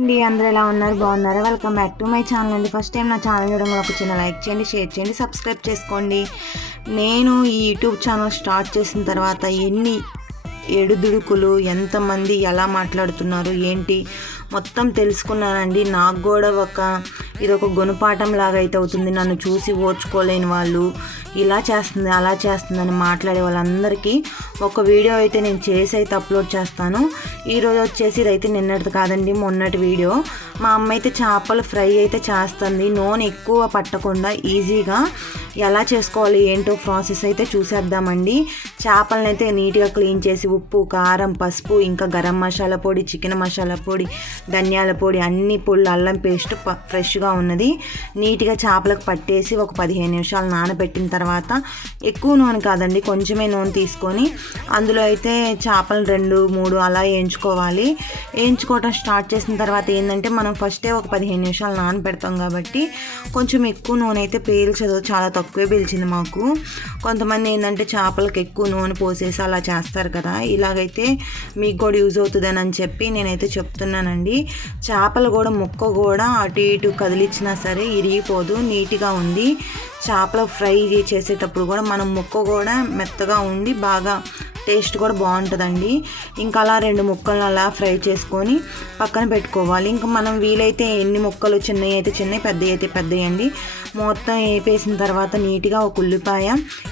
అండి అందరూ ఎలా ఉన్నారు? బాగున్నారా? Welcome back to my channel అండి. ఫస్ట్ టైం నా ఛానల్ చూడడం ఒక చిన్న లైక్ చేయండి, షేర్ చేయండి, సబ్స్క్రైబ్ చేసుకోండి. నేను ఈ యూట్యూబ్ ఛానల్ స్టార్ట్ చేసిన తర్వాత ఎన్ని ఎడుదుడుకులు, ఎంతమంది ఎలా మాట్లాడుతున్నారు ఏంటి మొత్తం తెలుసుకున్నానండి. నాకు కూడా ఇదొక గుణపాఠం లాగా అయితే అవుతుంది. నన్ను చూసి ఓర్చుకోలేని వాళ్ళు, ఇలా చేస్తుంది అలా చేస్తుందని మాట్లాడే వాళ్ళందరికీ ఒక వీడియో అయితే నేను చేసి అయితే అప్లోడ్ చేస్తాను. ఈరోజు వచ్చేసి ఇదైతే నిన్నటిది కాదండి, మొన్నటి వీడియో. మా అమ్మ అయితే చేపలు ఫ్రై అయితే చేస్తుంది. నూనె ఎక్కువ పట్టకుండా ఈజీగా ఎలా చేసుకోవాలి ఏంటో ప్రాసెస్ అయితే చూసేద్దామండి. చేపలను అయితే నీట్గా క్లీన్ చేసి ఉప్పు, కారం, పసుపు, ఇంకా గరం మసాలా పొడి, చికెన్ మసాలా పొడి, ధనియాల పొడి, అన్ని పొడులు, అల్లం పేస్ట్ ఫ్రెష్గా ఉన్నది నీట్గా చేపలకు పట్టేసి ఒక 15 నిమిషాలు నానబెట్టిన తర్వాత, ఎక్కువ నూనె కాదండి కొంచెమే నూనె తీసుకొని అందులో అయితే చేపలు 2-3 అలా వేయించుకోవాలి. వేయించుకోవటం స్టార్ట్ చేసిన తర్వాత ఏంటంటే మనం ఫస్టే ఒక 15 నిమిషాలు నానబెడతాం కాబట్టి కొంచెం ఎక్కువ నూనె అయితే పీల్చదు, చాలా తక్కువే పీల్చింది మాకు. కొంతమంది ఏంటంటే చేపలకు ఎక్కువ నూనె పోసేసి అలా చేస్తారు కదా, ఇలాగైతే మీకు కూడా యూజ్ అవుతుందని చెప్పి నేనైతే చెప్తున్నానండి. చేపలు కూడా ముక్క కూడా అటు ఇటు కదిలిచ్చినా సరే ఇరిగిపోదు, నీట్గా ఉంది. చేపల ఫ్రై చేసేటప్పుడు కూడా మనం ముక్క కూడా మెత్తగా ఉండి బాగా టేస్ట్ కూడా బాగుంటుందండి. ఇంకా అలా 2 ముక్కలు అలా ఫ్రై చేసుకొని పక్కన పెట్టుకోవాలి. ఇంకా మనం వీలైతే ఎన్ని ముక్కలు, చిన్నవి అయితే చిన్నవి, పెద్దవి అయితే పెద్దవి అండి. మొత్తం వేపేసిన తర్వాత నీట్గా ఒక ఉల్లిపాయ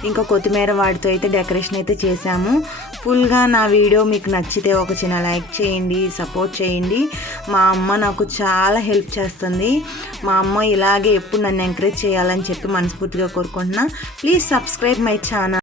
ఇంకా కొత్తిమీర వాటితో అయితే డెకరేషన్ అయితే చేశాము. ఫుల్గా నా వీడియో మీకు నచ్చితే ఒక చిన్న లైక్ చేయండి, సపోర్ట్ చేయండి. మా అమ్మ నాకు చాలా హెల్ప్ చేస్తుంది. మా అమ్మ ఇలాగే ఎప్పుడు నన్ను ఎంకరేజ్ చేయాలని చెప్పి మనస్ఫూర్తిగా కోరుకుంటున్నా. Please subscribe my channel.